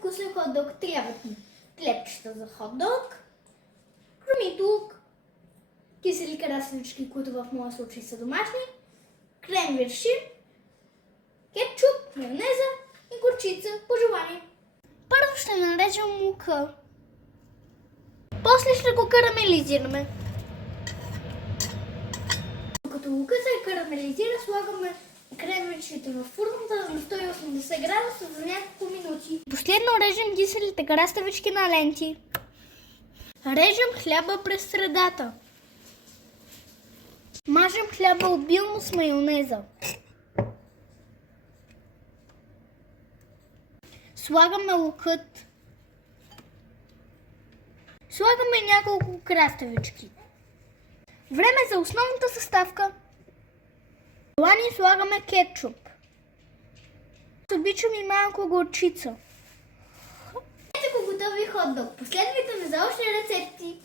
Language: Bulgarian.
вкусен хот-дог трябват ни клетчета за хот-дог, кромитук, кисели краставички, които в моя случай са домашни, крем вершин, кетчуп, майонеза и горчица по желание. Първо ще нарежем лука. После ще го карамелизираме. Като лука се карамелизира, слагаме креветчета в фурната на 180 градуса за няколко минути. Последно режем киселите краставички на ленти. Режем хляба през средата. Мажем хляба обилно с майонеза. Слагаме лукът. Слагаме няколко краставички. Време за основната съставка. В желание слагаме кетчуп. Обичам и малко горчица. Ето го готови хот-дог. Последвайте ме за още рецепти.